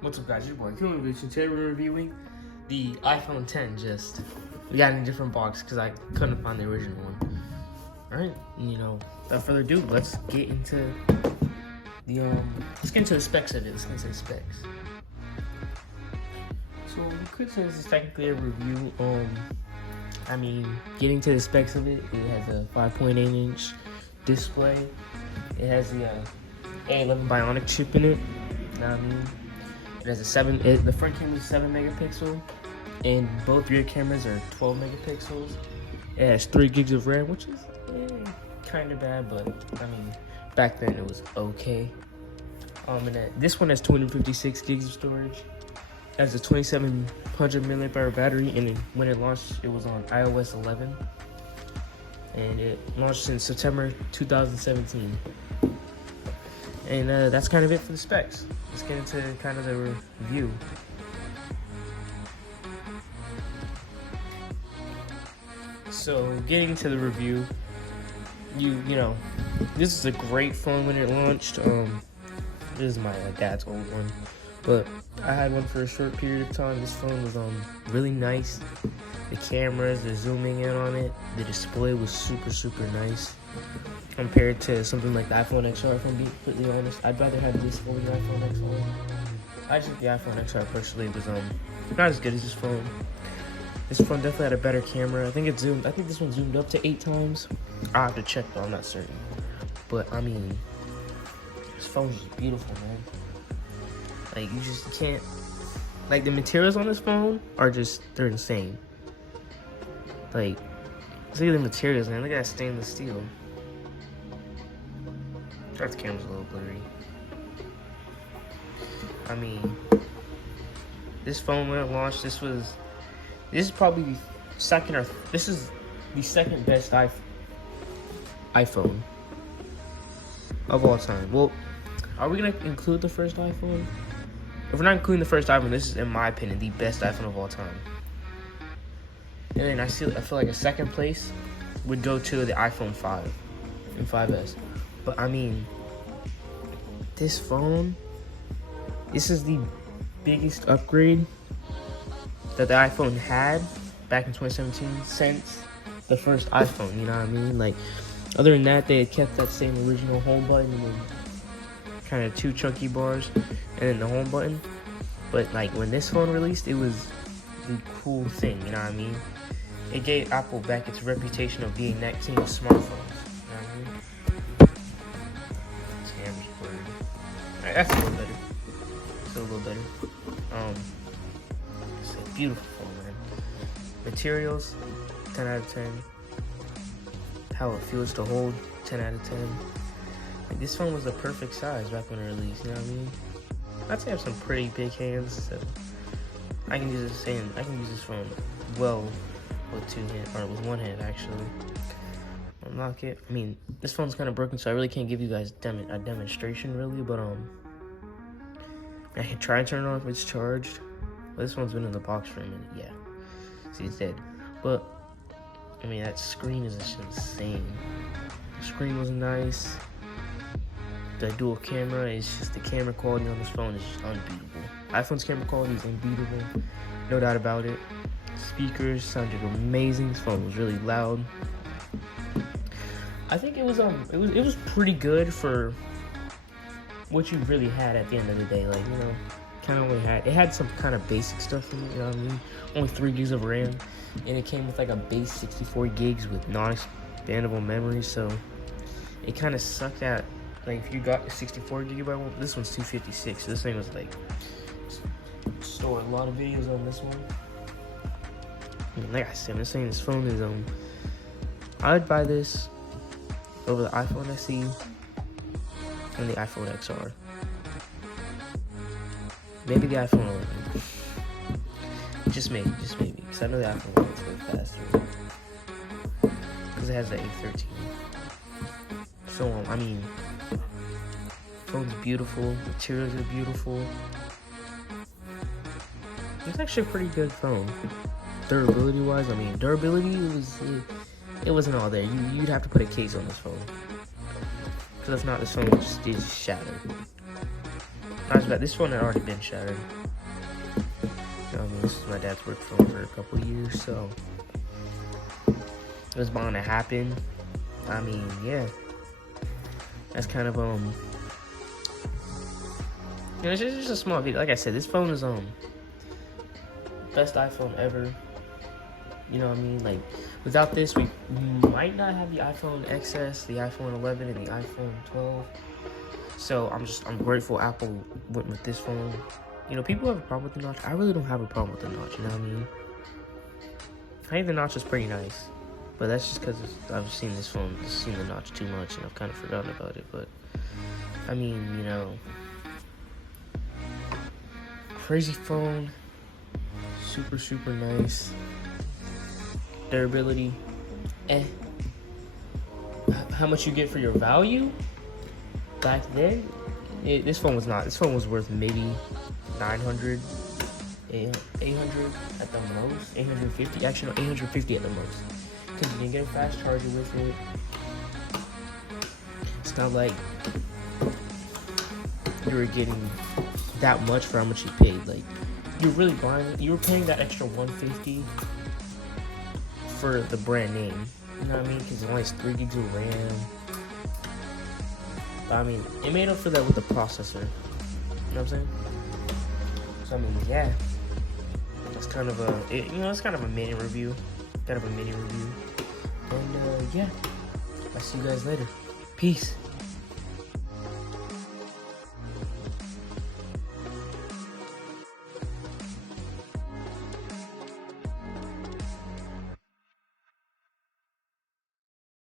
What's up, guys? Your boy Vision. Today we're reviewing the iPhone 10. We got it in a different box because I couldn't find the original one. All right, without further ado, let's get into the specs of it. Let's get into the specs. So we could say this is technically a review. Getting to the specs of it, it has a 5.8-inch display. It has the A11 Bionic chip in it. It has the front camera is 7 megapixel, and both rear cameras are 12 megapixels. It has 3 gigs of RAM, which is kind of bad, but back then it was okay. This one has 256 gigs of storage. It has a 2700 milliamp battery, and when it launched, it was on iOS 11, and it launched in September 2017. And that's kind of it for the specs. Let's get into kind of the review. So getting to the review, this is a great phone when it launched. This is my dad's old one, but I had one for a short period of time. This phone was really nice. The cameras, the zooming in on it, the display was super nice. Compared to something like the iPhone XR, if I'm being completely honest, I'd rather have this phone than the iPhone XR. I think the iPhone XR personally was not as good as this phone. This phone definitely had a better camera. I think this one zoomed up to 8 times. I have to check though, I'm not certain. But this phone is beautiful, man. Like, you just can't. Like, the materials on this phone are they're insane. Like, look at the materials, man. Look at that stainless steel. The camera's a little blurry. This phone when it launched, this is probably the second best iPhone of all time. Well, are we gonna include the first iPhone? If we're not including the first iPhone, this is, in my opinion, the best iPhone of all time. And then I feel like a second place would go to the iPhone 5 and 5S. But this phone, this is the biggest upgrade that the iPhone had back in 2017 since the first iPhone, you know what I mean? Like, other than that, they had kept that same original home button and then kind of 2 chunky bars and then the home button. But like, when this phone released, it was the cool thing, you know what I mean? It gave Apple back its reputation of being that king of smartphones. That's a little better. It's a little better. It's a beautiful phone, man. Materials, 10 out of 10. How it feels to hold, 10 out of 10. Like, this phone was the perfect size back when it released, you know what I mean? I'd say I have some pretty big hands, so I can use this phone well with 2 hands, or with 1 hand actually. Unlock it. This phone's kind of broken, so I really can't give you guys a demonstration really, but I can try and turn it on if it's charged. But this one's been in the box for a minute. Yeah, see, it's dead. But that screen is just insane. The screen was nice. The dual camera is the camera quality on this phone is just unbeatable. iPhone's camera quality is unbeatable, no doubt about it. Speakers sounded amazing. This phone was really loud. I think it was pretty good for what you really had at the end of the day. Like, it had some kind of basic stuff in it, you know what I mean? Only 3 gigs of RAM, and it came with like a base 64 gigs with non-expandable memory, so it kind of sucked at, like, if you got a 64 gigabyte one, this one's 256, so this thing was like, store a lot of videos on this one. Like I said, this phone is, I would buy this over the iPhone SE and the iPhone XR. Maybe the iPhone 11. Just maybe. Because I know the iPhone 11 is way faster. Because it has the A13. So, phone's beautiful. Materials are beautiful. It's actually a pretty good phone. Durability-wise, durability it wasn't all there. You'd have to put a case on this phone. Because if not, this phone is shattered. This phone had already been shattered. You know, I mean, this is my dad's work phone for a couple of years, so it was bound to happen. I mean, yeah, that's kind of you know, it's just a small video. Like I said, this phone is best iPhone ever. You know what I mean? Like, without this, we might not have the iPhone XS, the iPhone 11, and the iPhone 12. So I'm grateful Apple went with this phone. You know, people have a problem with the notch. I really don't have a problem with the notch. You know what I mean? I think the notch is pretty nice, but that's just because I've seen this phone, seen the notch too much, and I've kind of forgotten about it. But I mean, you know, crazy phone, super nice. Durability, how much you get for your value? Back then, this phone was not. This phone was worth maybe 900, 800 at the most, 850. Actually, no, 850 at the most. Because you can get a fast charger with it. It's not like you were getting that much for how much you paid. Like, you're really buying. You were paying that extra 150 for the brand name. You know what I mean? Because it only has 3 gigs of RAM. But I mean, it made up for that with the processor. You know what I'm saying? So I mean, yeah, that's kind of it's kind of a mini review. And yeah, I'll see you guys later. Peace.